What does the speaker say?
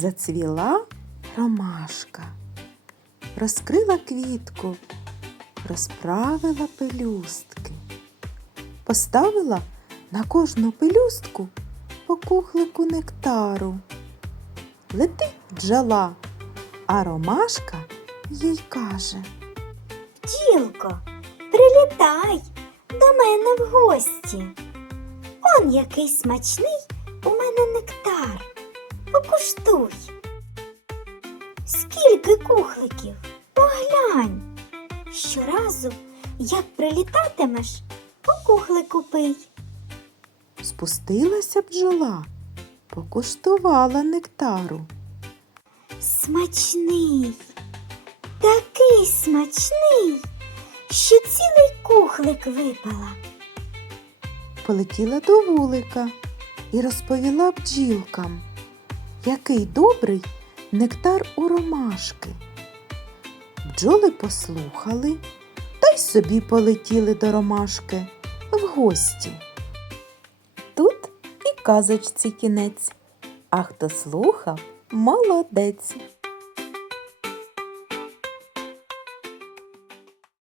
Зацвіла ромашка, розкрила квітку, розправила пелюстки, поставила на кожну пелюстку по кухлику нектару. Летить бджола, а ромашка їй каже. Бджілко, прилітай до мене в гості. Он який смачний. Покуштуй. Скільки кухликів, поглянь. Щоразу, як прилітатимеш, по кухлику пий. Спустилася бджола, покуштувала нектару. Смачний, такий смачний, що цілий кухлик випила. полетіла до вулика і розповіла бджілкам, який добрий нектар у ромашки. Бджоли послухали та й собі полетіли до ромашки в гості. Тут і казочці кінець, а хто слухав, молодець.